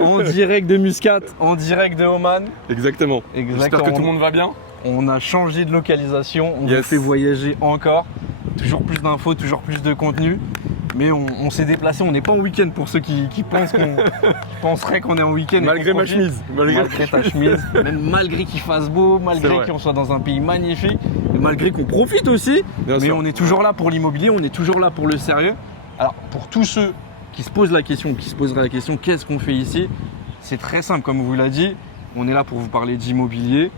en direct de Muscat, en direct de Oman. Exactement. J'espère que tout le monde va bien. On a changé de localisation, on Yes. vous fait voyager encore. Toujours plus d'infos, toujours plus de contenu. Mais on s'est déplacé, on n'est pas en week-end pour ceux qui pensent qui penseraient qu'on est en week-end. Malgré ma chemise. Malgré ta chemise. Même malgré qu'il fasse beau, malgré qu'on soit dans un pays magnifique, et malgré qu'on profite aussi. Bien mais sûr. on est toujours là pour l'immobilier, on est toujours là pour le sérieux. Alors pour tous ceux qui se posent la question, qui se poseraient la question, qu'est-ce qu'on fait ici? C'est très simple, comme on vous l'a dit. On est là pour vous parler d'immobilier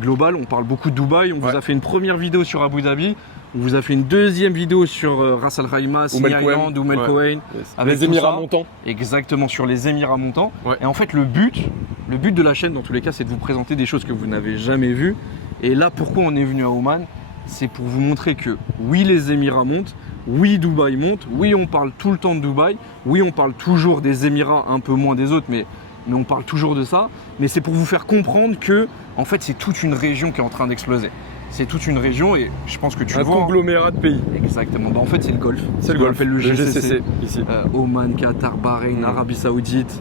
global. On parle beaucoup de Dubaï. On vous a fait une première vidéo sur Abu Dhabi. On vous a fait une deuxième vidéo sur Ras Al Khaimah, Sinai Island, Umm El Quwain. Avec les Émirats montants. Exactement, sur les Émirats montants. Ouais. Et en fait, le but de la chaîne, dans tous les cas, c'est de vous présenter des choses que vous n'avez jamais vues. Et là, pourquoi on est venu à Oman? C'est pour vous montrer que oui, les Émirats montent, oui, Dubaï monte, oui, on parle tout le temps de Dubaï, oui, on parle toujours des Émirats, un peu moins des autres, mais on parle toujours de ça. Mais c'est pour vous faire comprendre que, en fait, c'est toute une région qui est en train d'exploser. C'est toute une région et je pense que tu vois… Un conglomérat de pays. Exactement. Bah, en fait, c'est le Golfe. C'est le Golfe. Le GCC. Ici. Oman, Qatar, Bahreïn, Arabie Saoudite,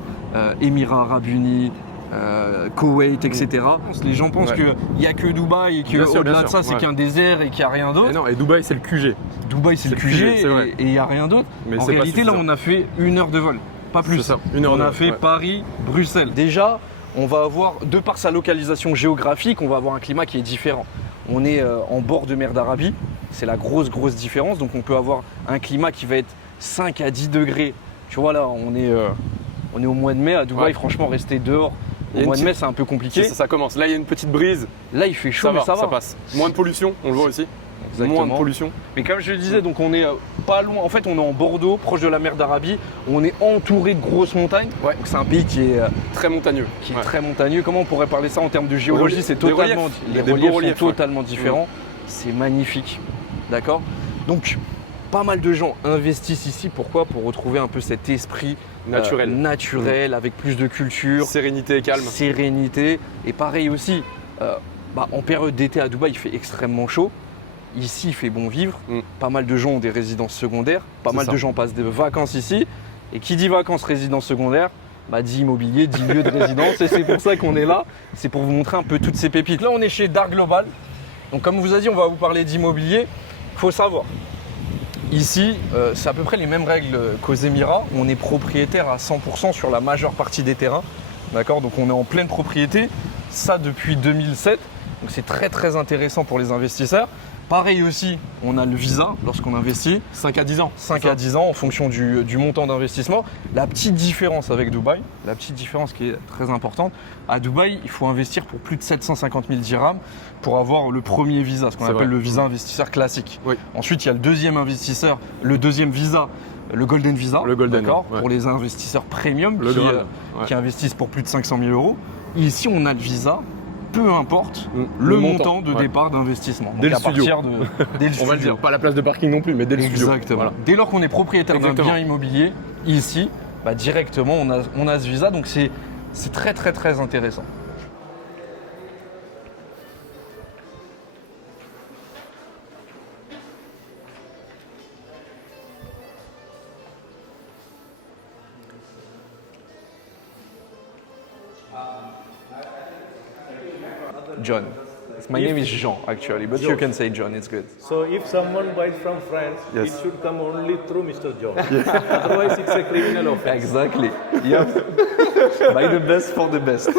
Émirats Arabes Unis, Koweït, etc. Les gens pensent qu'il n'y a que Dubaï et qu'au-delà de ça, c'est qu'un désert et qu'il n'y a rien d'autre. Non, et Dubaï, c'est le QG. Dubaï, c'est le QG et il n'y a rien d'autre. En réalité, là, on a fait 1 heure de vol. Pas plus. C'est ça, 1 heure on de a vol, fait Paris, Bruxelles. Déjà, on va avoir, de par sa localisation géographique, on va avoir un climat qui est différent. On est en bord de mer d'Arabie, c'est la grosse différence. Donc on peut avoir un climat qui va être 5 à 10 degrés. Tu vois là, on est au mois de mai à Dubaï, franchement rester dehors au mois de mai c'est un peu compliqué. Ça commence, là il y a une petite brise. Là il fait chaud mais ça va. Ça passe. Moins de pollution, on le voit aussi. Exactement. Moins de pollution. Mais comme je le disais, donc on est pas loin, en fait on est en Bordeaux, proche de la mer d'Arabie, on est entouré de grosses montagnes. Ouais. Donc c'est un pays qui est très montagneux. Très montagneux. Comment on pourrait parler ça en termes de géologie? C'est totalement, les reliefs sont totalement différents. C'est magnifique, d'accord? Donc pas mal de gens investissent ici, pourquoi? Pour retrouver un peu cet esprit naturel avec plus de culture. Sérénité et calme. Sérénité. Et pareil aussi, en période d'été à Dubaï, il fait extrêmement chaud. Ici, il fait bon vivre. Pas mal de gens ont des résidences secondaires. Pas mal de gens passent des vacances ici. Et qui dit vacances, résidence secondaire, dit immobilier, dit lieu de résidence. Et c'est pour ça qu'on est là. C'est pour vous montrer un peu toutes ces pépites. Là, on est chez Dark Global. Donc, comme on vous a dit, on va vous parler d'immobilier. Il faut savoir, ici, c'est à peu près les mêmes règles qu'aux Émirats. On est propriétaire à 100% sur la majeure partie des terrains. D'accord? Donc, on est en pleine propriété. Ça, depuis 2007. Donc, c'est très intéressant pour les investisseurs. Pareil aussi, on a le visa lorsqu'on investit. 5 à 10 ans. 5 à 10 ans en fonction du montant d'investissement. La petite différence avec Dubaï, la petite différence qui est très importante, à Dubaï, il faut investir pour plus de 750 000 dirhams pour avoir le premier visa, ce qu'on appelle le visa investisseur classique. Oui. Ensuite, il y a le deuxième visa, le Golden Visa, pour les investisseurs premium qui investissent pour plus de 500 000 euros. Et ici, on a le visa. Peu importe le montant de départ d'investissement. Dès le studio. Dès le studio. On va le dire, pas la place de parking non plus, mais dès le studio. Exactement. Voilà. Dès lors qu'on est propriétaire d'un bien immobilier, ici, directement, on a ce visa. Donc, c'est très intéressant. John. My name is Jean actually, but you can say John, it's good. So if someone buys from France, it should come only through Mr. John. Otherwise, it's a criminal offense. Exactly. Yep. Buy the best for the best.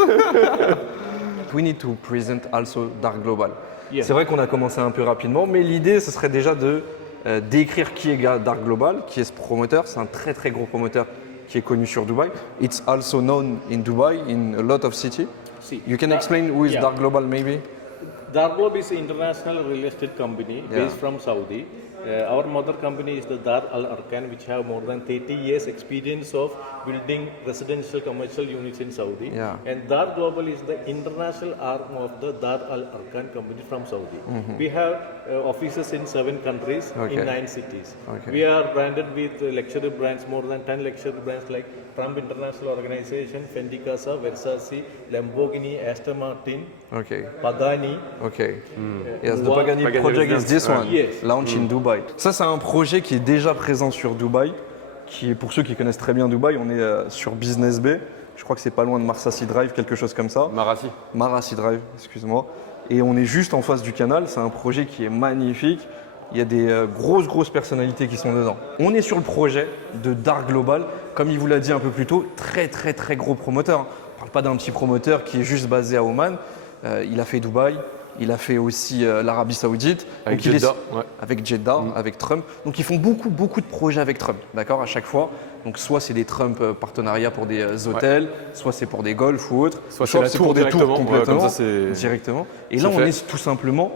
We need to present also Dark Global. Yeah. C'est vrai qu'on a commencé un peu rapidement, mais l'idée, ce serait déjà de décrire qui est Dark Global, qui est ce promoteur. C'est un très gros promoteur qui est connu sur Dubaï. It's also known in Dubai, in a lot of cities. You can explain who is Dark Global maybe? Dark Global is an international real estate company based from Saudi. Our mother company is the Dar Al Arkan, which have more than 30 years experience of building residential commercial units in Saudi. Yeah. And Dar Global is the international arm of the Dar Al Arkan company from Saudi. We have offices in 7 countries in 9 cities. We are branded with luxury brands, more than 10 luxury brands like Trump International Organization, Fendi Casa, Versace, Lamborghini, Aston Martin, Pagani. Yes, the Pagani project is this one, Yes. launched in Dubai. Ça, c'est un projet qui est déjà présent sur Dubaï, qui est, pour ceux qui connaissent très bien Dubaï, on est sur Business Bay. Je crois que c'est pas loin de Marassi Drive, quelque chose comme ça. Marassi Drive, excuse-moi. Et on est juste en face du canal. C'est un projet qui est magnifique. Il y a des grosses personnalités qui sont dedans. On est sur le projet de Dark Global. Comme il vous l'a dit un peu plus tôt, très gros promoteur. On ne parle pas d'un petit promoteur qui est juste basé à Oman. Il a fait Dubaï, il a fait aussi l'Arabie Saoudite. Avec Donc, Jeddah. Avec Jeddah, avec Trump. Donc ils font beaucoup de projets avec Trump, d'accord, à chaque fois. Donc soit c'est des Trump partenariats pour des hôtels, soit c'est pour des golfs ou autres. Soit c'est la c'est tour pour des tours directement. complètement. Comme ça, c'est Directement. Et là, on fait. est tout simplement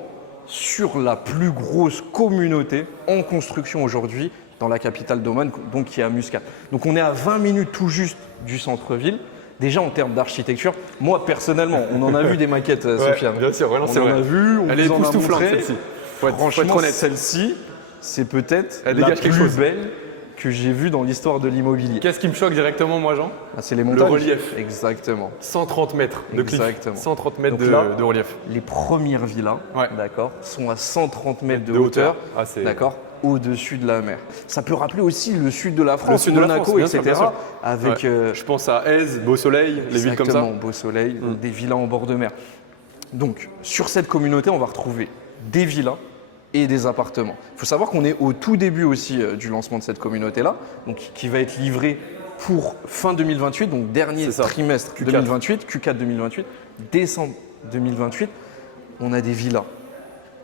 sur la plus grosse communauté en construction aujourd'hui dans la capitale d'Oman, donc qui est à Muscat. Donc on est à 20 minutes tout juste du centre-ville. Déjà en termes d'architecture, moi personnellement, on en a vu des maquettes, Sofiane. Bien sûr, On en a vu, on Elle est vous en a époustouflante montré. celle-ci. Faut être Franchement, honnête. celle-ci, c'est peut-être Elle la dégage quelque plus chose. belle que j'ai vue dans l'histoire de l'immobilier. Qu'est-ce qui me choque directement, moi, Jean? Ah, c'est les montagnes. relief. Exactement. 130 mètres de cliff. Exactement. 130 mètres Donc là, de relief. Les premières villas, Ouais. d'accord, sont à 130 mètres de De hauteur. hauteur, Ah, c'est- d'accord, au-dessus de la mer. Ça peut rappeler aussi le sud de la France, sud de la Monaco, France, bien sûr, etc. bien sûr. Avec Ouais. Je pense à Aise, Beau Soleil, les villes comme ça. exactement, Beau Soleil, des villas en bord de mer. Donc, sur cette communauté, on va retrouver des villas et des appartements. Il faut savoir qu'on est au tout début aussi du lancement de cette communauté-là, donc qui va être livrée pour fin 2028, donc dernier C'est ça. trimestre Q4. 2028, Q4 2028, décembre 2028. On a des villas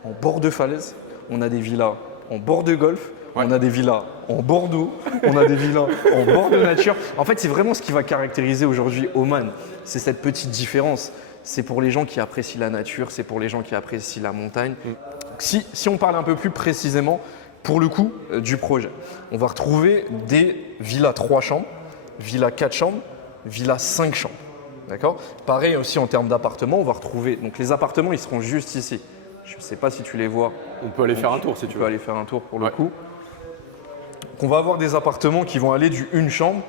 en bord de falaise, on a des villas en bord de golfe, Ouais. on a des villas en bord d'eau, on a des villas en bord de nature. En fait, c'est vraiment ce qui va caractériser aujourd'hui Oman. C'est cette petite différence. C'est pour les gens qui apprécient la nature, c'est pour les gens qui apprécient la montagne. Si on parle un peu plus précisément, pour le coup, du projet, on va retrouver des villas 3 chambres, villas 4 chambres, villas 5 chambres. D'accord? Pareil aussi en termes d'appartements, on va retrouver. Donc les appartements, ils seront juste ici. Je ne sais pas si tu les vois. On peut aller faire un tour si Tu tu peux veux. aller faire un tour pour le Ouais. coup. Donc on va avoir des appartements qui vont aller du 1 chambre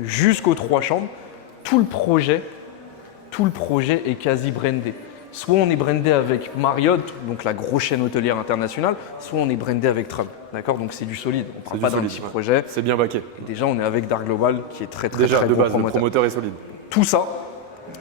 jusqu'aux 3 chambres. Tout le projet est quasi brandé. Soit on est brandé avec Marriott, donc la grosse chaîne hôtelière internationale, soit on est brandé avec Trump. D'accord? Donc c'est du solide. On ne parle du pas d'un solide, petit ouais. projet. C'est bien baqué. Et déjà, on est avec Dark Global qui est très Déjà, de gros base, le promoteur. promoteur est solide. Tout ça,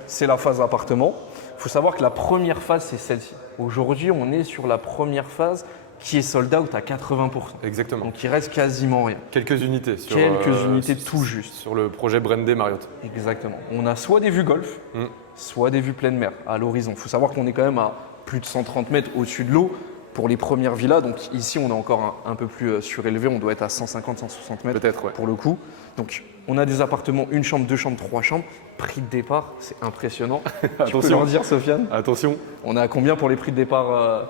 c'est la phase appartement. Il faut savoir que la première phase, c'est celle-ci. Aujourd'hui, on est sur la première phase qui est sold out à 80%. Exactement. Donc il reste quasiment rien. Quelques unités. Sur, Quelques unités tout juste. Sur le projet brandé Marriott. Exactement. On a soit des vues golf, Mm. soit des vues pleine mer à l'horizon. Il faut savoir qu'on est quand même à plus de 130 mètres au-dessus de l'eau pour les premières villas. Donc ici, on est encore un peu plus surélevé. On doit être à 150-160 mètres Peut-être, ouais. pour le coup. Donc on a des appartements, 1 chambre, 2 chambres, 3 chambres. Prix de départ, c'est impressionnant. Tu peux Attention. leur dire, Sofiane? Attention. On est à combien pour les prix de départ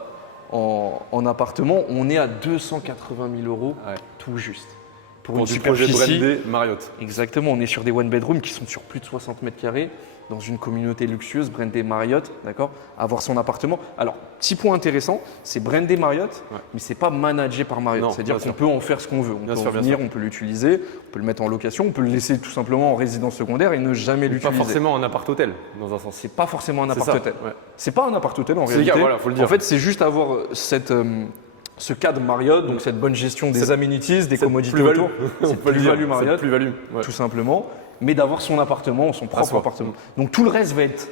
en appartement? On est à 280 000 euros Ouais. tout juste. Pour Pour une du projet superficie. brandé Marriott. Exactement, on est sur des one bedroom qui sont sur plus de 60 mètres carrés dans une communauté luxueuse, brandé Marriott, d'accord? Avoir son appartement. Alors, petit point intéressant, c'est brandé Marriott, Ouais. mais c'est pas managé par Marriott. Non, C'est-à-dire bien qu'on sûr. peut en faire ce qu'on veut. On Bien peut sûr, en bien venir, sûr. on peut l'utiliser, on peut le mettre en location, on peut le laisser tout simplement en résidence secondaire et ne jamais Pas l'utiliser. forcément un appart-hôtel, dans un sens. C'est pas forcément un C'est ça, appart-hôtel. ouais. C'est pas un appart-hôtel en C'est le réalité. cas, voilà, faut le dire. En fait, c'est juste avoir ce cadre Marriott, donc cette bonne gestion des Cette- amenities, des Cette commodités plus-value. autour. On Cette peut le dire. plus-value Marriott, Cette plus-value. Ouais. tout simplement, mais d'avoir son appartement, son propre soi. appartement. Donc tout le reste va être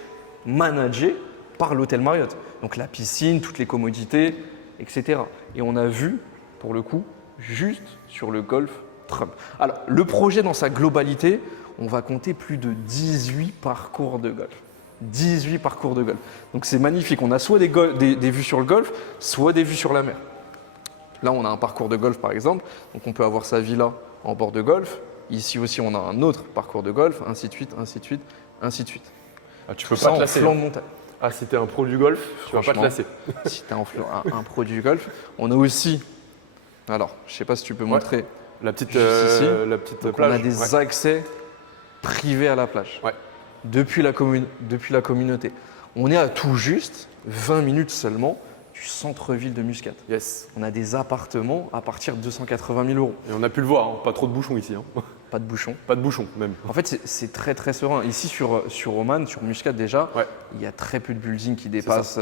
managé par l'hôtel Marriott. Donc la piscine, toutes les commodités, etc. Et on a vu, pour le coup, juste sur le golf Trump. Alors, le projet dans sa globalité, on va compter plus de 18 parcours de golf. 18 parcours de golf. Donc c'est magnifique. On a soit des vues sur le golf, soit des vues sur la mer. Là, on a un parcours de golf, par exemple. Donc on peut avoir sa villa en bord de golf. Ici aussi, on a un autre parcours de golf, ainsi de suite, ainsi de suite, ainsi de suite. Ah, tu peux Ça pas te en lasser. flanc de montagne. Ah, si t'es un pro du golf, tu vas pas te Franchement. lasser. Si tu es un pro du golf. On a aussi, alors, je ne sais pas si tu peux montrer, La petite, Juste ici. la petite donc plage. on a des Ouais. accès privés à la plage. Ouais. Depuis la communauté. On est à tout juste 20 minutes seulement du centre-ville de Muscat. Yes. On a des appartements à partir de 280 000 euros. Et on a pu le voir, hein, pas trop de bouchons ici. Hein. Pas de bouchons. Pas de bouchons, même. En fait, c'est très très serein. Ici sur Oman, sur Muscat déjà, Ouais. il y a très peu de buildings qui dépassent,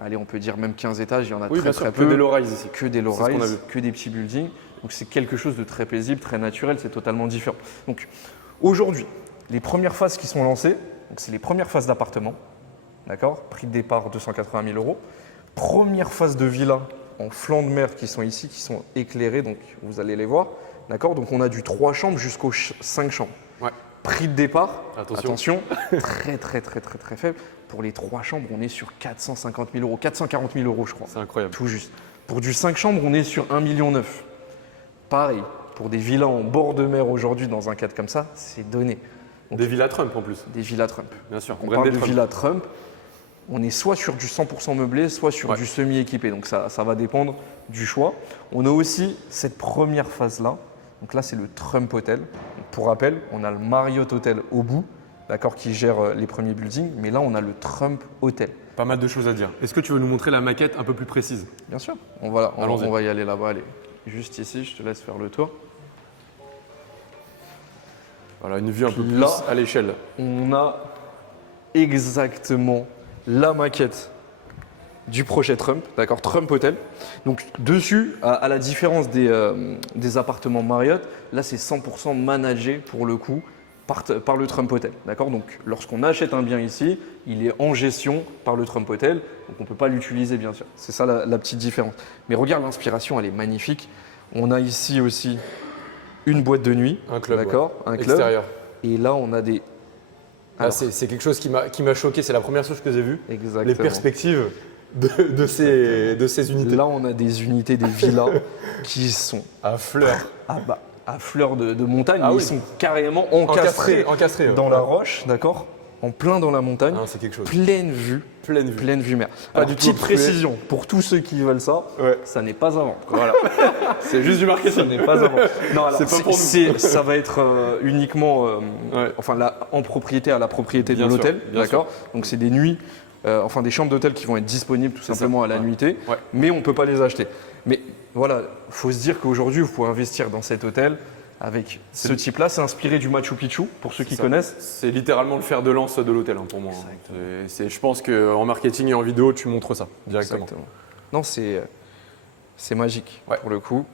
allez, on peut dire même 15 étages. Il y en a Oui, très bien très sûr, peu. que des low-rise ici. Que des C'est ce qu'on a vu. low-rise, que des petits buildings. Donc c'est quelque chose de très paisible, très naturel, c'est totalement différent. Donc aujourd'hui, les premières phases qui sont lancées, c'est les premières phases d'appartement, d'accord? Prix de départ 280 000 euros. Première phase de villa en flanc de mer qui sont ici, qui sont éclairées, donc vous allez les voir, d'accord? Donc on a du 3 chambres jusqu'aux 5 chambres. Ouais. Prix de départ, attention, très faible. Pour les 3 chambres, on est sur 450 000 euros, 440 000 euros je crois. C'est incroyable. Tout juste. Pour du 5 chambres, on est sur 1,9 million. Pareil, pour des villas en bord de mer aujourd'hui, dans un cadre comme ça, c'est donné. Des villas Trump en plus. Des villas Trump. Bien sûr. On parle de villas Trump. On est soit sur du 100% meublé, soit sur du semi-équipé. Donc ça va dépendre du choix. On a aussi cette première phase-là. Donc là, c'est le Trump Hotel. Donc, pour rappel, on a le Marriott Hotel au bout, d'accord, qui gère les premiers buildings. Mais là, on a le Trump Hotel. Pas mal de choses à dire. Est-ce que tu veux nous montrer la maquette un peu plus précise? Bien sûr. On va y aller là-bas. Allez, juste ici, je te laisse faire le tour. Voilà, une vue un peu plus à l'échelle. On a exactement la maquette du projet Trump, d'accord, Trump Hotel. Donc dessus, à la différence des appartements Marriott, là c'est 100% managé pour le coup par le Trump Hotel, d'accord. Donc lorsqu'on achète un bien ici, il est en gestion par le Trump Hotel, donc on ne peut pas l'utiliser bien sûr. C'est ça la petite différence. Mais regarde, l'inspiration, elle est magnifique. On a ici aussi une boîte de nuit, un club, d'accord, un club extérieur. Et là on a des... Ah, c'est quelque chose qui m'a choqué, c'est la première chose que j'ai vue. Exactement. Les perspectives de ces unités. Là, on a des unités, des villas qui sont à fleur. À fleur de montagne, Ah mais oui. ils sont carrément encastrés dans la roche, d'accord, en plein dans la montagne. Ah, c'est quelque chose. Pleine vue mer. Pas Alors, du tout petite obstrué. précision, pour tous ceux qui veulent ça, ça n'est pas à vendre. Voilà. C'est juste du Ça marketing. n'est pas à vendre. Non, alors, C'est pas pour nous. ça va être uniquement enfin, là, en propriété à la propriété Bien de sûr, l'hôtel, bien d'accord. Donc c'est des nuits, enfin des chambres d'hôtel qui vont être disponibles tout simplement à la nuitée, Ouais. mais on ne peut pas les acheter. Mais voilà, il faut se dire qu'aujourd'hui, vous pouvez investir dans cet hôtel avec ce type-là. C'est inspiré du Machu Picchu, pour ceux qui connaissent. C'est littéralement le fer de lance de l'hôtel pour moi. Je pense qu'en marketing et en vidéo, tu montres ça directement. Exactement. Non, c'est magique pour le coup.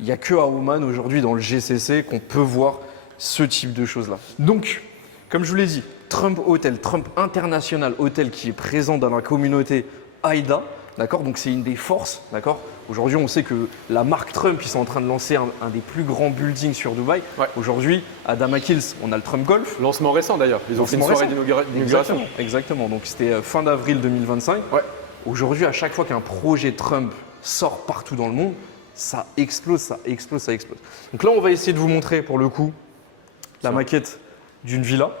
Il n'y a que à Oman aujourd'hui dans le GCC qu'on peut voir ce type de choses-là. Donc, comme je vous l'ai dit, Trump Hotel, Trump International Hotel qui est présent dans la communauté AIDA. D'accord, donc c'est une des forces, d'accord. Aujourd'hui, on sait que la marque Trump, ils sont en train de lancer un des plus grands buildings sur Dubaï. Ouais. Aujourd'hui, à Damak Hills, on a le Trump Golf. Lancement récent d'ailleurs. Ils ont fait une soirée d'inauguration. Exactement. Donc c'était fin d'avril 2025. Ouais. Aujourd'hui, à chaque fois qu'un projet Trump sort partout dans le monde, ça explose. Donc là, on va essayer de vous montrer pour le coup la maquette d'une villa.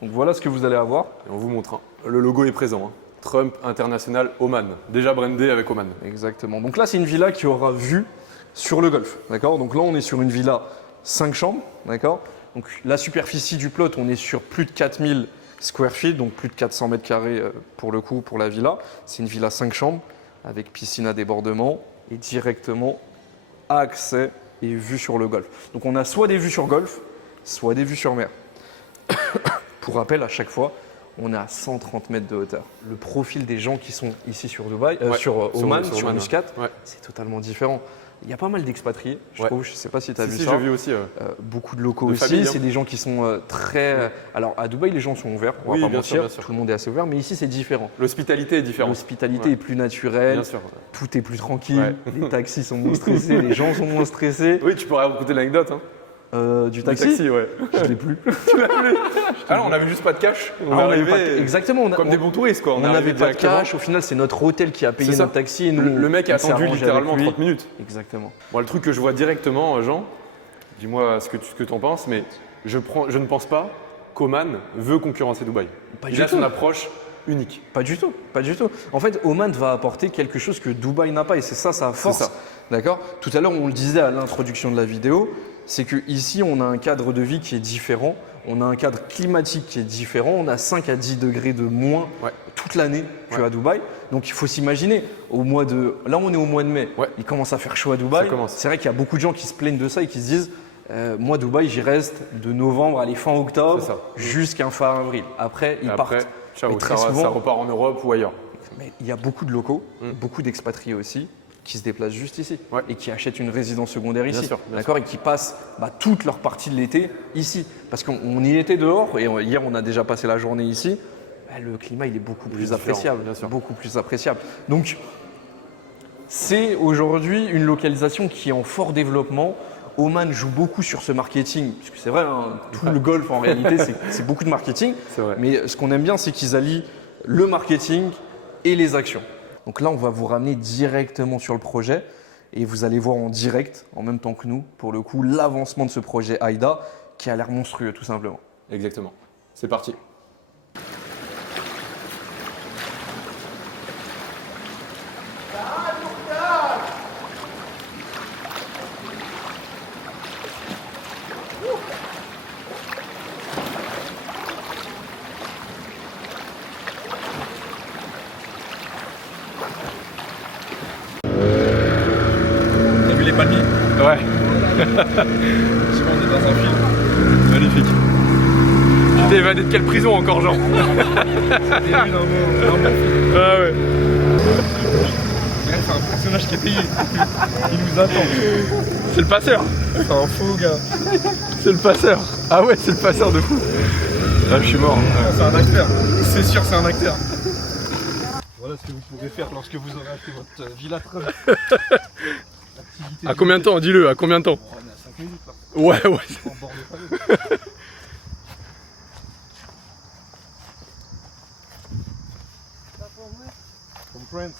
Donc voilà ce que vous allez avoir. Et on vous montre. Le logo est présent. Trump International Oman. Déjà brandé avec Oman. Exactement. Donc là, c'est une villa qui aura vue sur le golfe. D'accord. Donc là, on est sur une villa 5 chambres. D'accord. Donc la superficie du plot, on est sur plus de 4000 square feet, donc plus de 400 mètres carrés pour le coup, pour la villa. C'est une villa 5 chambres avec piscine à débordement et directement accès et vue sur le golfe. Donc on a soit des vues sur golfe, soit des vues sur mer. Pour rappel, à chaque fois, on est à 130 mètres de hauteur. Le profil des gens qui sont ici sur Dubaï, sur Oman, sur Muscat, c'est totalement différent. Il y a pas mal d'expatriés, je trouve. Je ne sais pas si tu as vu ça. Si, j'ai vu aussi. Beaucoup de locaux de aussi. famille, C'est des gens qui sont très. Alors à Dubaï, les gens sont ouverts. On va pas mentir. bien sûr. Tout le monde est assez ouvert, mais ici c'est différent. L'hospitalité est différente. L'hospitalité est plus naturelle. Bien sûr. Tout est plus tranquille. Les taxis sont moins stressés. Les gens sont moins stressés. Oui, tu pourrais raconter l'anecdote. Du taxi. Je l'ai plus. Alors, on n'avait juste pas de cash. On avait arrivait pas de- exactement. comme des bons touristes, quoi. On n'avait pas de cash. Au final, c'est notre hôtel qui a payé C'est ça. notre taxi. Et nous, Le mec a on s'est attendu arrangé littéralement avec lui. 30 minutes. Exactement. Bon, le truc que je vois directement, Jean, dis-moi ce que tu en penses, mais je ne pense pas qu'Oman veut concurrencer Dubaï. Pas Il du a tout. son approche unique. Pas du tout, pas du tout. En fait, Oman va apporter quelque chose que Dubaï n'a pas et c'est ça sa force. C'est ça. D'accord. Tout à l'heure, on le disait à l'introduction de la vidéo, c'est qu'ici, on a un cadre de vie qui est différent, on a un cadre climatique qui est différent, on a 5 à 10 degrés de moins toute l'année qu'à Dubaï. Donc, il faut s'imaginer, là, on est au mois de mai, il commence à faire chaud à Dubaï. Ça commence. C'est vrai qu'il y a beaucoup de gens qui se plaignent de ça et qui se disent moi, Dubaï, j'y reste de novembre, allez, fin octobre, C'est ça. jusqu'à fin avril. Après, ils Après, partent. ciao, Mais très ça souvent- repart en Europe ou ailleurs. Mais il y a beaucoup de locaux, beaucoup d'expatriés aussi. qui se déplacent juste ici Ouais. et qui achètent une résidence secondaire ici, sûr, bien d'accord, et qui passent toute leur partie de l'été ici. Parce qu'on y était dehors et hier on a déjà passé la journée ici. Le climat il est beaucoup plus différent, appréciable, bien sûr. beaucoup plus appréciable. Donc c'est aujourd'hui une localisation qui est en fort développement. Oman joue beaucoup sur ce marketing, parce que c'est vrai, hein, tout le golf en réalité c'est beaucoup de marketing. C'est vrai. Mais ce qu'on aime bien, c'est qu'ils allient le marketing et les actions. Donc là, on va vous ramener directement sur le projet et vous allez voir en direct, en même temps que nous, pour le coup, l'avancement de ce projet AIDA qui a l'air monstrueux tout simplement. Exactement. C'est parti. T'as vu les palmiers? Ouais, On est dans un film. magnifique. Tu t'es évadé de quelle prison encore, Jean? T'as vu d'un bon Ah ouais. c'est un personnage qui est payé. Il nous attend. C'est le passeur. C'est un faux gars. C'est le passeur. Ah ouais, c'est le passeur de fou. Ah, je suis mort. C'est un acteur. C'est sûr, c'est un acteur. Voilà ce que vous pourrez faire lorsque vous aurez acheté votre Villa Trump. À combien de temps? Dis-le, à combien de temps? On est à 5 minutes là. Ouais, ouais. En bord de famille. From France.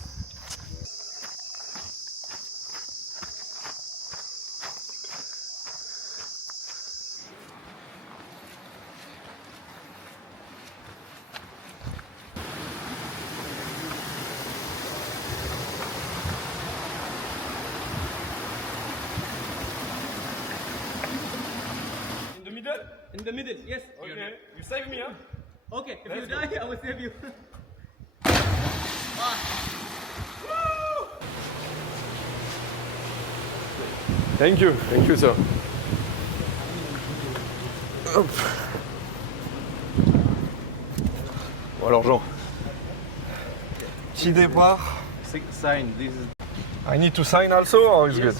In the middle? In the middle, yes. Okay. You save me, huh? Okay, if you die, I will save you. Thank you, sir. Hop. Bon alors Jean. Petit départ. Sign. This is I need to sign also or is good?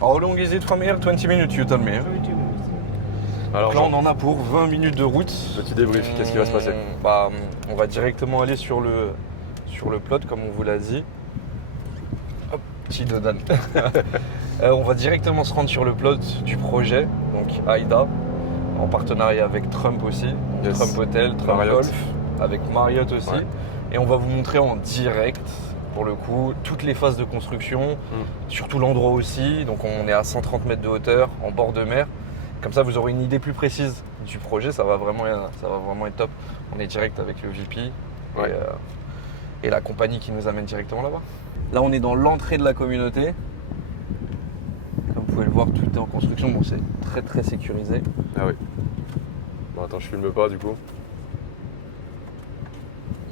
How long is it from here? 20 minutes you told me. Hein? Alors Là on Jean, en a pour 20 minutes de route. petit débrief, qu'est-ce qui va se passer? On va directement aller sur le plot comme on vous l'a dit. Hop, petit dodan. On va directement se rendre sur le plot du projet, donc AIDA, en partenariat avec Trump aussi, Yes. Trump Hotel, Trump Marriott. Golf, avec Marriott aussi. Ouais. Et on va vous montrer en direct, pour le coup, toutes les phases de construction, surtout l'endroit aussi. Donc on est à 130 mètres de hauteur, en bord de mer. Comme ça, vous aurez une idée plus précise du projet. Ça va vraiment être top. On est direct avec le VP Ouais. et la compagnie qui nous amène directement là-bas. Là, on est dans l'entrée de la communauté. Comme vous pouvez le voir, tout est en construction. Bon, c'est très très sécurisé. Ah oui. Bon attends, je filme pas du coup.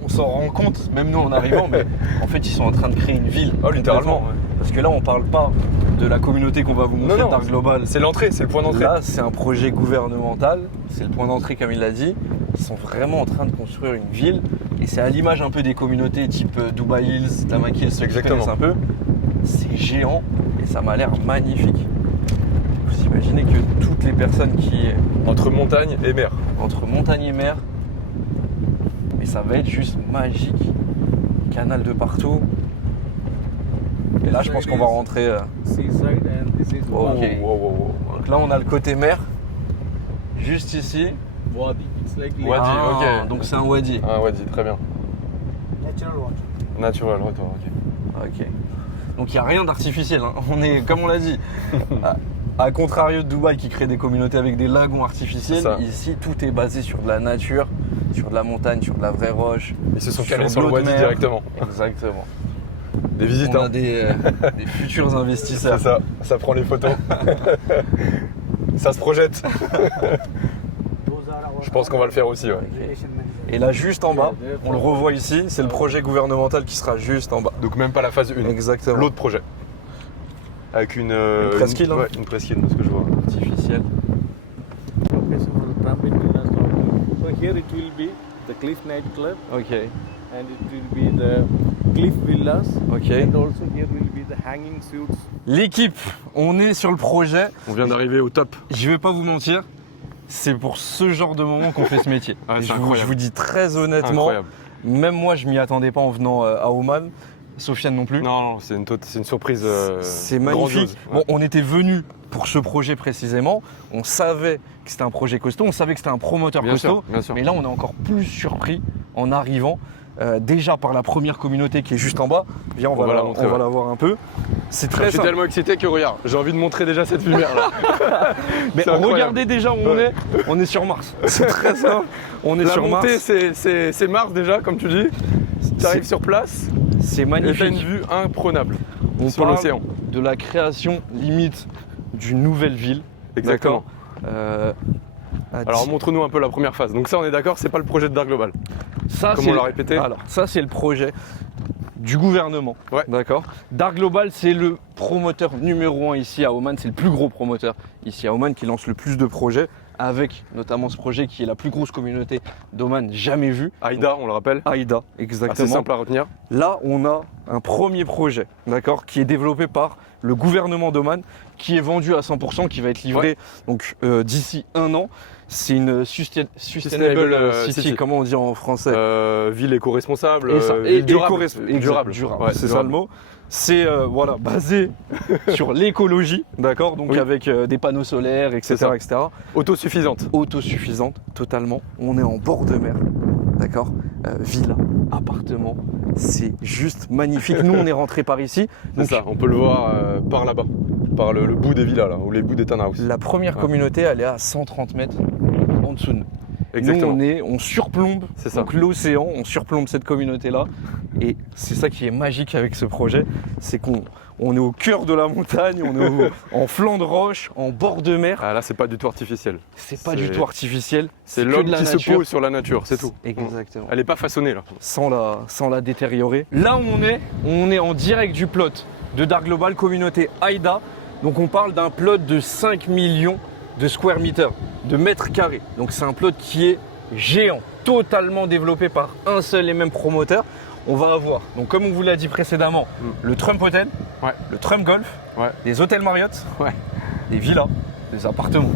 On s'en rend compte, même nous en arrivant, mais en fait, ils sont en train de créer une ville. Oh, littéralement, complètement. Parce que là, on parle pas de la communauté qu'on va vous montrer, Non, Dark Global. C'est l'entrée, c'est le point d'entrée. Là, c'est un projet gouvernemental, c'est le point d'entrée comme il l'a dit. Ils sont vraiment en train de construire une ville et c'est à l'image un peu des communautés type Dubai Hills, Tamaki Hills, ceux qui Exactement. connaissent un peu. C'est géant et ça m'a l'air magnifique. Vous imaginez que toutes les personnes qui Entre montagne et mer. entre montagne et mer, mais ça va être juste magique. Canal de partout. Et là, je pense qu'on va rentrer. seaside and this is Oh. Ok. Wow, wow, wow. Donc là, on a le côté mer, juste ici. wadi. It's like lake. Wadi. Ah, ok. donc c'est un wadi. Ah ouais, dis très bien. Natural water. Natural water, ok. Ok. Donc il n'y a rien d'artificiel. Hein. On est, comme on l'a dit, à contrario de Dubaï qui crée des communautés avec des lagons artificiels, C'est ça. ici tout est basé sur de la nature, sur de la montagne, sur de la vraie roche. Ils se sont Sur calés sur de le l'eau de wadi mer. directement. Exactement. Des visites, On a hein. des futurs investisseurs. C'est ça, ça prend les photos. Ça se projette. Those are our Je pense qu'on va le faire aussi, ouais. relation management. Et là, juste en bas, on le revoit ici, c'est le projet gouvernemental qui sera juste en bas. Donc même pas la phase 1. Exactement. L'autre projet. Avec une presqu'île, hein. Ouais, une presqu'île, de ce que je vois. Artificiel. Location for the Trump International. So here it will be the Cliff Night Club. Ok. and it will be the cliff villas. Ok. And also here will be the hanging suites. L'équipe, on est sur le projet. On vient d'arriver au top. Je vais pas vous mentir, c'est pour ce genre de moment qu'on fait ce métier. Ah, c'est je incroyable. vous dis très honnêtement, Incroyable. même moi je m'y attendais pas en venant à Oman. Sofiane non plus. Non, c'est une surprise. C'est magnifique. grandiose. Bon, on était venu pour ce projet précisément. On savait que c'était un projet costaud, on savait que c'était un promoteur Bien costaud. sûr, bien sûr. Mais là, on est encore plus surpris en arrivant. Déjà par la première communauté qui est juste en bas. Viens, on va la montrer, on va ouais. la voir un peu. C'est Je très suis simple. tellement excité que regarde, j'ai envie de montrer déjà cette lumière là. Mais c'est incroyable. regardez déjà où Ouais. on est sur Mars. C'est très simple. On est La sur montée, Mars. c'est Mars déjà, comme tu dis. Tu arrives sur place C'est et t'as une magnifique. vue imprenable On sur parle l'océan. de la création limite d'une nouvelle ville. Exactement. D'accord Alors montre-nous un peu la première phase. Donc ça, on est d'accord, c'est pas le projet de Dark Global. ça, comme c'est- on l'a répété. Alors, ça, c'est le projet du gouvernement. Ouais. D'accord. Dark Global, c'est le promoteur numéro 1 ici à Oman. C'est le plus gros promoteur ici à Oman qui lance le plus de projets, avec notamment ce projet qui est la plus grosse communauté d'Oman jamais vue. Aïda, on le rappelle. Aïda, Assez exactement. simple à retenir. Là, on a un premier projet, d'accord, qui est développé par le gouvernement d'Oman, qui est vendu à 100%, qui va être livré donc d'ici 1 an. C'est une sustainable Sustainable, city, city. comment on dit en français Ville éco-responsable. Et ça, ville durable. durable. Ouais, C'est ça le mot. C'est voilà, basé sur l'écologie, d'accord, donc Oui. avec des panneaux solaires, etc., ça. etc. Autosuffisante. Autosuffisante, totalement. On est en bord de mer, d'accord. Villa, appartement, c'est juste magnifique. Nous, on est rentré par ici. C'est Donc, ça, on peut le voir par là-bas. Par le bout des villas là, ou les bouts des townhouses. la première Ouais. communauté, elle est à 130 mètres en dessous de nous. Exactement. Nous, on surplombe C'est ça. donc l'océan, on surplombe cette communauté-là. Et c'est ça qui est magique avec ce projet, c'est qu'on est au cœur de la montagne, on est en flanc de roche, en bord de mer. Ah là, c'est pas du tout artificiel. C'est pas c'est- du tout artificiel. C'est que l'homme de la qui se nature. pose sur la nature, c'est tout. Exactement. Elle est pas façonnée là. Sans la détériorer. Là où on est en direct du plot de Dark Global, communauté Aïda. Donc on parle d'un plot de 5 millions de square meters, de mètres carrés. Donc c'est un plot qui est géant, totalement développé par un seul et même promoteur. On va avoir, donc comme on vous l'a dit précédemment, le Trump Hotel, Ouais. le Trump Golf, Ouais. des hôtels Marriott, Ouais. des villas, des appartements.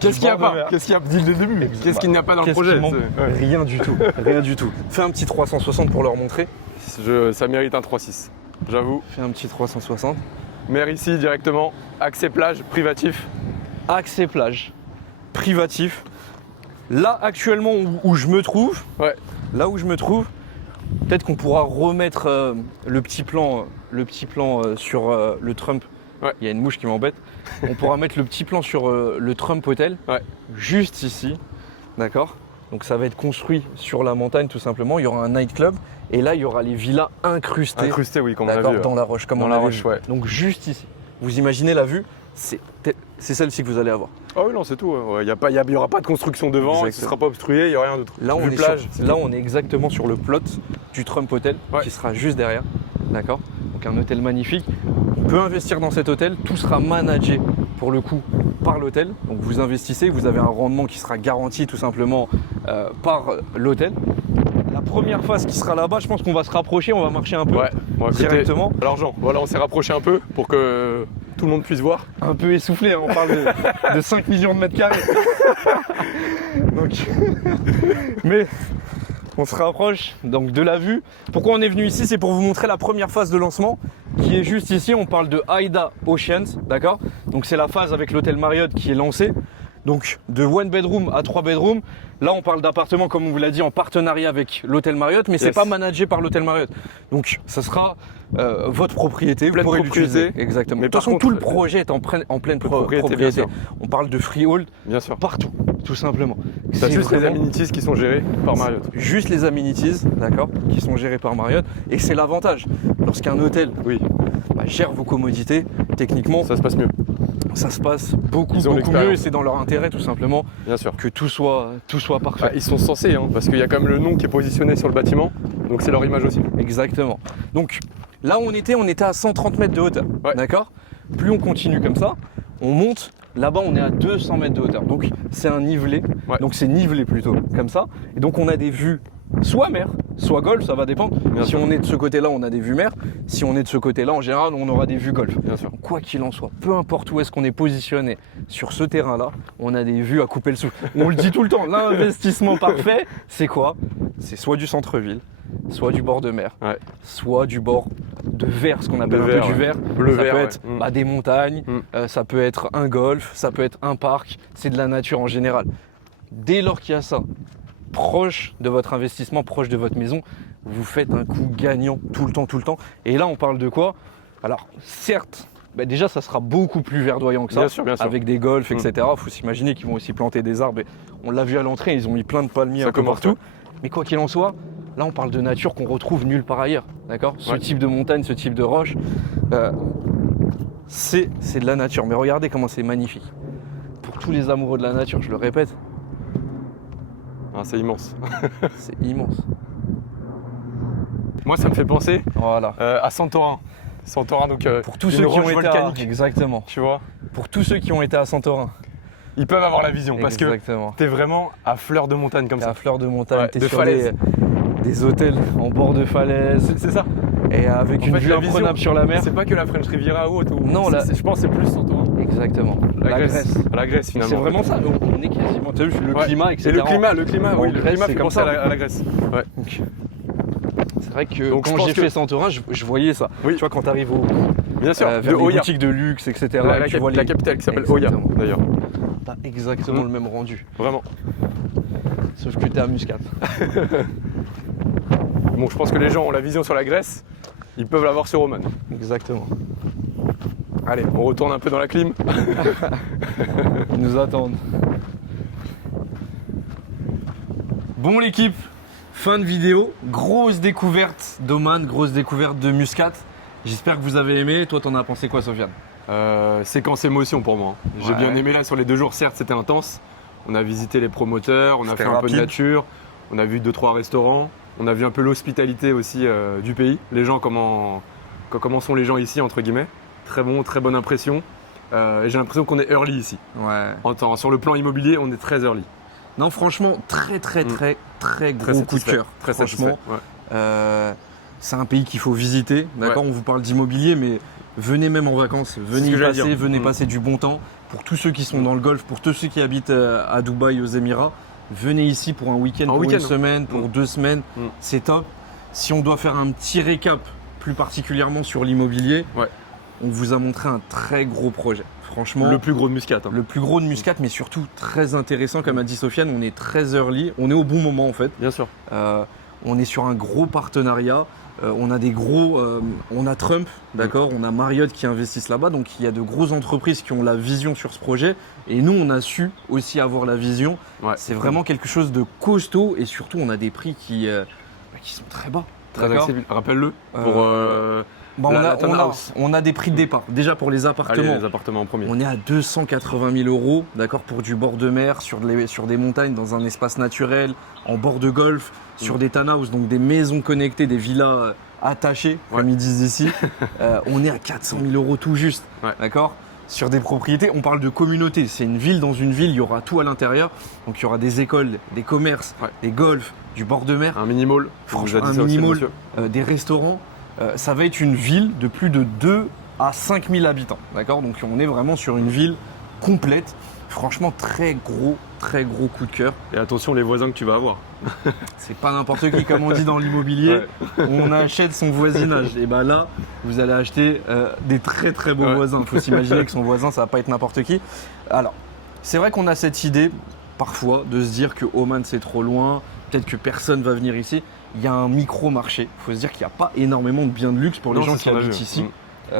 Qu'est-ce qu'il n'y a bord de mer. pas Qu'est-ce qu'il y a dit dès le début Qu'est-ce qu'il n'y a pas dans le Qu'est-ce projet qui manque Rien du tout, rien du tout. Fais un petit 360 pour leur montrer. Ça mérite un 3-6. J'avoue. Fais un petit 360. Mer ici directement, accès plage, privatif. Accès plage, privatif. Là actuellement où je me trouve, Ouais. là où je me trouve, peut-être qu'on pourra remettre le petit plan sur le Trump. Ouais. Il y a une mouche qui m'embête. On pourra mettre le petit plan sur le Trump Hotel, Ouais. juste ici, d'accord. Donc ça va être construit sur la montagne tout simplement. Il y aura un nightclub et là il y aura les villas incrustées, Incrusté, oui, comme on l'a d'accord, vu. dans la roche, comme Dans on la l'avait roche, vu. ouais. Donc juste ici. Vous imaginez la vue, c'est celle-ci que vous allez avoir. Ah oui, non, c'est tout. Il n'y aura pas de construction devant, ce ne Exactement. sera pas obstrué, il n'y a rien d'autre. Là, Vue plage, c'est là tout. on est exactement sur le plot du Trump Hotel Ouais. qui sera juste derrière. D'accord. Donc un hôtel magnifique. On peut investir dans cet hôtel, tout sera managé pour le coup par l'hôtel. Donc vous investissez, vous avez un rendement qui sera garanti tout simplement par l'hôtel. La première phase qui sera là-bas, je pense qu'on va se rapprocher, on va marcher un peu Ouais, on va côté- directement. Alors Jean, voilà, on s'est rapproché un peu pour que tout le monde puisse voir. Un peu essoufflé, hein, on parle de 5 millions de mètres carrés. Donc, mais on se rapproche donc de la vue. Pourquoi on est venu ici? C'est pour vous montrer la première phase de lancement qui est juste ici. On parle de Aïda Oceans, d'accord? Donc c'est la phase avec l'hôtel Marriott qui est lancée. Donc de 1 bedroom à 3 bedrooms. Là on parle d'appartements comme on vous l'a dit en partenariat avec l'hôtel Marriott, mais c'est Yes. pas managé par l'hôtel Marriott. Donc ça sera votre propriété, Pleine vous pourrez propriété. l'utiliser. Exactement. Mais de toute par façon contre, tout le projet est en pleine propriété, propriété. bien sûr. On parle de freehold Bien sûr. partout, tout simplement. T'as C'est juste les vraiment amenities qui sont gérées par Marriott. juste les amenities, d'accord, qui sont gérés par Marriott. Et c'est l'avantage. Lorsqu'un hôtel Oui, gère vos commodités, techniquement, ça se passe mieux, ça se passe beaucoup Ils ont mieux. l'expérience. Et c'est dans leur intérêt, tout simplement, bien sûr. que tout soit parfait. Bah, ils sont censés, hein, parce qu'il y a quand même le nom qui est positionné sur le bâtiment, donc c'est leur image aussi. Exactement. Donc là où on était à 130 mètres de hauteur. Ouais. D'accord. Plus on continue comme ça, on monte. Là-bas, on est à 200 mètres de hauteur. Donc c'est un nivelé. Ouais. Donc c'est nivelé plutôt, comme ça. Et donc on a des vues soit mer, soit golf, ça va dépendre. Bien Si sûr. on est de ce côté-là, on a des vues mer. Si on est de ce côté-là, en général, on aura des vues golf. Bien sûr. Quoi qu'il en soit, peu importe où est-ce qu'on est positionné sur ce terrain-là, on a des vues à couper le souffle. On le dit tout le temps, l'investissement parfait, c'est quoi? C'est soit du centre-ville, soit du bord de mer, Ouais. soit du bord de verre, ce qu'on appelle De un verre, peu du ouais. verre. Bleu Ça vert, peut ouais. être des montagnes, ça peut être un golf, ça peut être un parc, c'est de la nature en général. Dès lors qu'il y a ça, proche de votre investissement, proche de votre maison, vous faites un coup gagnant tout le temps, tout le temps. Et là, on parle de quoi? Alors, certes, déjà, ça sera beaucoup plus verdoyant que ça, Bien sûr. avec des golfs, etc. Il faut s'imaginer qu'ils vont aussi planter des arbres. Et on l'a vu à l'entrée, ils ont mis plein de palmiers Ça un peu commence, partout. Mais quoi qu'il en soit, là, on parle de nature qu'on retrouve nulle part ailleurs. D'accord? Ce Ouais. type de montagne, ce type de roche, c'est de la nature. Mais regardez comment c'est magnifique. Pour tous les amoureux de la nature, je le répète, Ah, c'est immense. c'est immense. Moi, ça me fait penser Voilà. à Santorin. Santorin, donc Pour tous une ceux qui roche ont été volcanique, exactement. tu vois. Pour tous ceux qui ont été à Santorin. Ils peuvent avoir la vision parce que Exactement. t'es vraiment à fleur de montagne comme T'es ça. à fleur de montagne, Ouais, t'es de sur falaise. des hôtels en bord de falaise C'est ça. et avec En une fait, vue la vision, imprenable sur la mer. C'est pas que la French Riviera ou autre. Non, je pense que c'est plus Santorin. Exactement. La Grèce. La Grèce finalement. C'est vraiment ça. On est quasiment. T'as vu le Ouais. climat, etc. Et le climat, En oui, le Grèce, climat c'est fait comme penser ça. à la Grèce. Ouais. Donc, c'est vrai que Donc, je quand pense j'ai que- fait Santorin, je voyais ça. Oui. Tu vois, quand t'arrives Bien sûr, vers de les Oya. boutiques de luxe, etc. La, tu vois la capitale qui s'appelle Oya Exactement. d'ailleurs. T'as exactement le même rendu. Vraiment. Sauf que t'es à Muscat. Bon, je pense que les gens ont la vision sur la Grèce, ils peuvent l'avoir sur Oman. Exactement. Allez, on retourne un peu dans la clim. Ils nous attendent. Bon l'équipe, fin de vidéo. Grosse découverte d'Oman, grosse découverte de Muscat. J'espère que vous avez aimé. Toi, t'en as pensé quoi, Sofiane? Séquence émotion pour moi. J'ai Ouais. bien aimé là sur les 2 jours, certes c'était intense. On a visité les promoteurs, on a C'était fait un peu de rapide. nature, on a vu 2-3 restaurants, on a vu un peu l'hospitalité aussi du pays. Les gens, comment sont les gens ici entre guillemets. Très bon, très bonne impression. Et j'ai l'impression qu'on est early ici. Ouais. Sur le plan immobilier, on est très early. Non, franchement, très Très gros coup de satisfait, cœur. Très Franchement, satisfait, ouais. c'est un pays qu'il faut visiter. D'accord, on vous parle d'immobilier, mais venez même en vacances, venez ce y que j'allais passer, dire. venez passer du bon temps. Pour tous ceux qui sont dans le Golfe, pour tous ceux qui habitent à Dubaï, aux Émirats, venez ici pour un week-end, pour week-end. une semaine, pour 2 semaines. C'est top. Si on doit faire un petit récap, plus particulièrement sur l'immobilier, Ouais. on vous a montré un très gros projet. Franchement, Le plus gros de Muscat. hein. le plus gros de Muscat, mais surtout très intéressant, comme a dit Sofiane. On est très early, on est au bon moment en fait. Bien sûr. On est sur un gros partenariat. On a des gros, on a Trump, d'accord, on a Marriott qui investissent là-bas, donc il y a de grosses entreprises qui ont la vision sur ce projet, et nous on a su aussi avoir la vision. Ouais. C'est vraiment quelque chose de costaud, et surtout on a des prix qui sont très bas. Très d'accord. accessible. Rappelle-le. Pour la townhouse. On a des prix de départ. Déjà pour les appartements, Allez, les appartements en premier. on est à 280 000 €, d'accord, pour du bord de mer, sur des montagnes, dans un espace naturel, en bord de golf, sur des townhouses, donc des maisons connectées, des villas attachées, comme ils disent ici. On est à 400 000 € tout juste, Ouais. d'accord. Sur des propriétés, on parle de communauté. C'est une ville dans une ville, il y aura tout à l'intérieur. Donc il y aura des écoles, des commerces, Ouais. des golfs, du bord de mer, Un mini-mall. franchement, Vous un avez dit ça aussi, mini-mall, monsieur. des restaurants. Ça va être une ville de plus de 2 à 5 000 habitants. D'accord. Donc on est vraiment sur une ville complète. Franchement, très gros coup de cœur. Et attention les voisins que tu vas avoir. C'est pas n'importe qui, comme on dit dans l'immobilier. On achète son voisinage. Et ben là, vous allez acheter des très beaux Ouais. voisins. Il faut s'imaginer que son voisin, ça va pas être n'importe qui. Alors, c'est vrai qu'on a cette idée, parfois, de se dire que Oman, c'est trop loin. Peut-être que personne va venir ici. Il y a un micro-marché. Il faut se dire qu'il n'y a pas énormément de biens de luxe pour les Non, gens c'est qui ce qu'on a habitent vu. ici.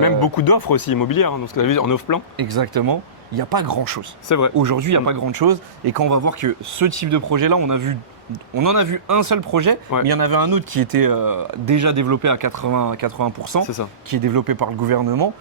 Même beaucoup d'offres aussi immobilières, hein, donc ce qu'on a vu en off-plan. Exactement. Il n'y a pas grand-chose. C'est vrai. Aujourd'hui, il n'y a pas grand-chose. Et quand on va voir que ce type de projet-là, on en a vu un seul projet, Ouais. mais il y en avait un autre qui était déjà développé à 80%, C'est ça. qui est développé par le gouvernement.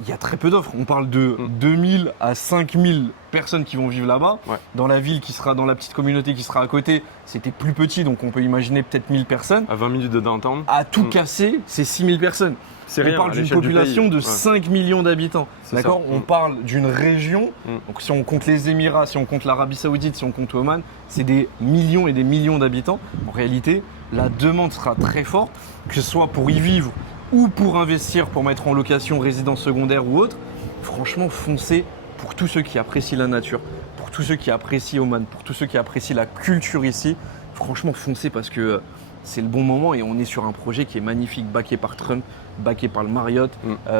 il y a très peu d'offres. On parle de 2000 à 5000 personnes qui vont vivre là-bas. Ouais. Dans la ville qui sera, dans la petite communauté qui sera à côté, c'était plus petit, donc on peut imaginer peut-être 1000 personnes. À 20 minutes de downtown. À tout casser, c'est 6000 personnes. C'est On rien, parle à d'une l'échelle du population pays. de Ouais. 5 millions d'habitants. C'est D'accord. ça. On parle d'une région. Donc si on compte les Émirats, si on compte l'Arabie Saoudite, si on compte Oman, c'est des millions et des millions d'habitants. En réalité, la demande sera très forte, que ce soit pour y vivre ou pour investir, pour mettre en location, résidence secondaire ou autre. Franchement, foncez pour tous ceux qui apprécient la nature, pour tous ceux qui apprécient Oman, pour tous ceux qui apprécient la culture ici. Franchement, foncez parce que c'est le bon moment et on est sur un projet qui est magnifique, backé par Trump, backé par le Marriott,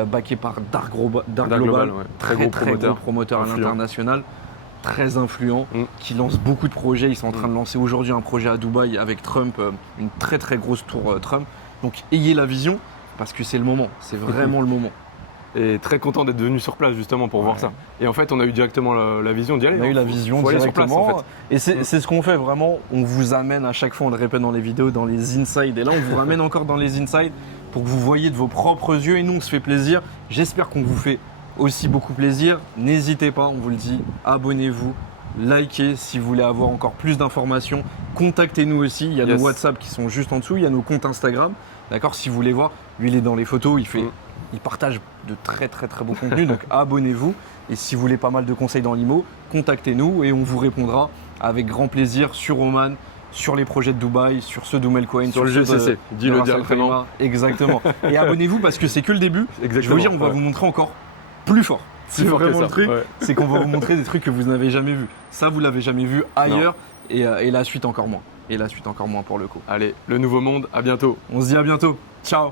backé par Dark Global, ouais. très gros promoteur à l'international, très influent, qui lance beaucoup de projets. Ils sont en train de lancer aujourd'hui un projet à Dubaï avec Trump, une très grosse tour Trump. Donc ayez la vision parce que c'est le moment, c'est vraiment le moment. Et très content d'être venu sur place justement pour voir ça. Et en fait, on a eu directement la vision d'y aller. On a eu la vision Faut aller sur place, directement. en fait. Et c'est ce qu'on fait vraiment. On vous amène à chaque fois, on le répète dans les vidéos, dans les insides. Et là, on vous ramène encore dans les insides pour que vous voyez de vos propres yeux. Et nous, on se fait plaisir. J'espère qu'on vous fait aussi beaucoup plaisir. N'hésitez pas, on vous le dit, abonnez-vous, likez si vous voulez avoir encore plus d'informations. Contactez-nous aussi. Il y a nos WhatsApp qui sont juste en dessous. Il y a nos comptes Instagram. D'accord, si vous voulez voir. Lui, il est dans les photos. Il partage de très beaux contenus, donc abonnez-vous. Et si vous voulez pas mal de conseils dans l'IMO, contactez-nous et on vous répondra avec grand plaisir sur Oman, sur les projets de Dubaï, sur ceux d'Oumel Cohen, sur le GCC. Dis-le directement. Exactement. Et abonnez-vous parce que c'est que le début. Exactement. Je veux dire, on va vous montrer encore plus fort. C'est vraiment le truc, c'est qu'on va vous montrer des trucs que vous n'avez jamais vus. Ça, vous l'avez jamais vu ailleurs et la suite encore moins. Et la suite encore moins pour le coup. Allez, le nouveau monde, à bientôt. On se dit à bientôt. Ciao.